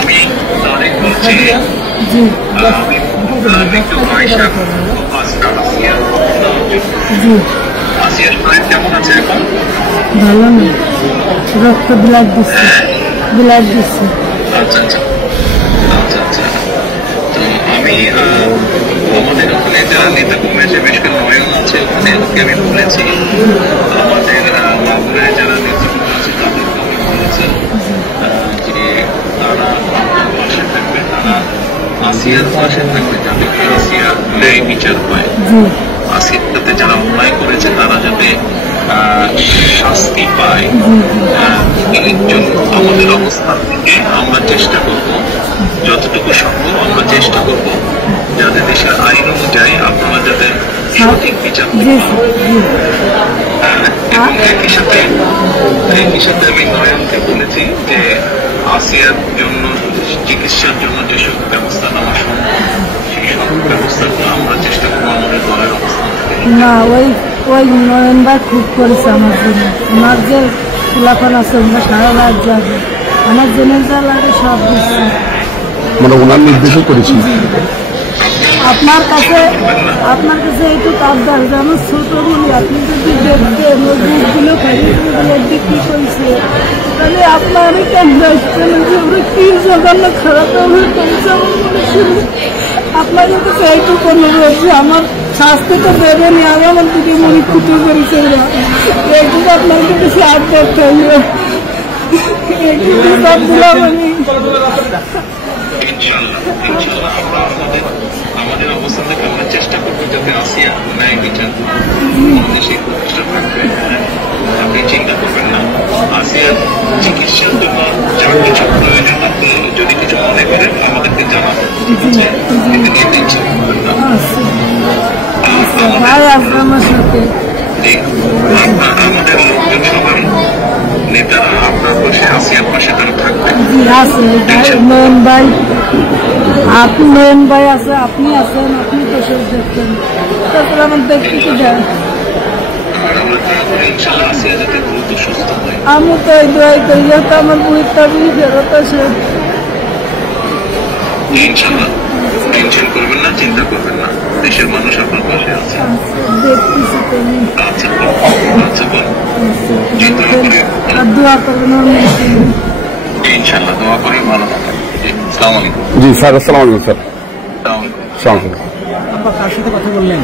আমি তারেক বলছি। একটু আয়েশা আসিয়ার শরীর কেমন আছে এখন? ভালো না, রক্ত ব্লাড দিচ্ছে, ব্লাড দিচ্ছে। আচ্ছা আচ্ছা আচ্ছা আচ্ছা। তো আমি আমাদের ওখানে যারা নেতা কর্মী আছে, বিশেষ করে নয়ন আছে, ওখানে আমি বলেছি আমাদের মাগুরায় যারা নেতৃত্ব আছে তাদেরকে আমি বলেছি যে তারা পাশে থাকবে, তারা আসিয়ার পাশে থাকবে যাতে আসিয়া ন্যায় বিচার হয়, আসিয়ার সাথে যারা অন্যায় করেছে তারা যাতে শাস্তি পায়। এর জন্য আমাদের অবস্থান থেকে আমরা চেষ্টা করব, যতটুকু সম্ভব আমরা চেষ্টা করব যাতে দেশের আইন অনুযায়ী আপনারা যাতে সঠিক বিচার এবং একই সাথে আমি নয়নকে বলেছি যে আসিয়ার জন্য চিকিৎসার জন্য যেসব ব্যবস্থা নেওয়া সম্ভব সেই সব ব্যবস্থাগুলো আমরা চেষ্টা করবো আমাদের দলের অবস্থান থেকে। না, ওই নয়নবার খুব করেছে আমার জন্য। আমার যে খোলাফান আছে ওগুলো সারা রাত যাবে, আমার জেনের যা লাগে সব দিচ্ছে, মানে ওনার নির্দেশও করেছি। আপনার কাছে এইটুকু আবদার যে আমার ছোট বলি আপনি যদি দেখতেন ওই বুকগুলো ফেরিগুলো বিক্রি করছে, তাহলে আপনার কেন আসছেন যে ওরা কি জঘন্য খারাপ করেছে আমার মনে শুনে। আপনাদের কাছে এইটুকু অনুরোধ যে আমার শাস্তি তো দেবেনি, আমি আমার দিকে মনে ক্ষতি করেছে ওরা, এইটুকু আপনাদের কাছে আবদার থাকবে, এইটুকু সব দিলাম আমি। আমাদের অবস্থান থেকে আমরা চেষ্টা করবো যাতে আসিয়া ন্যায় বিচার সেই প্রতিষ্ঠা থাকবে। আপনি চিন্তা করবেন না, আসিয়ার চিকিৎসার জন্য যা কিছু প্রয়োজন আপনি যদি কিছু মনে করেন আমাদেরকে জানাবেন, ঠিক আছে? এতে নিয়ে চিন্তা করবেন না। আমাদের লোকজন সবাই নেতারা আপনার পাশে, আসিয়ার পাশে তারা থাকবে। নয়ন ভাই, আপনি নয়ন ভাই আছে, আপনি আছেন, আপনি তো সব দেখতেন, তারপরে আমার দেখতে কি যায়। আমি তো এই দোয়াই করি যাতে আমার বুড়িটা বুড়ি ফেরত আসে। ইনশাল্লাহ, টেনশন করবেন না, চিন্তা করবেন না, দেশের মানুষ আপনার পাশে আছে। দেখতেছি তুমি। আচ্ছা আচ্ছা বলুন। আর দোয়া করবেন, ইনশাল্লাহ দোয়া করি, ভালো থাকেন। আসসালামু আলাইকুম। জি স্যার, আসসালামু আলাইকুম স্যার। আসসালামু আলাইকুম। কার সাথে কথা বললেন?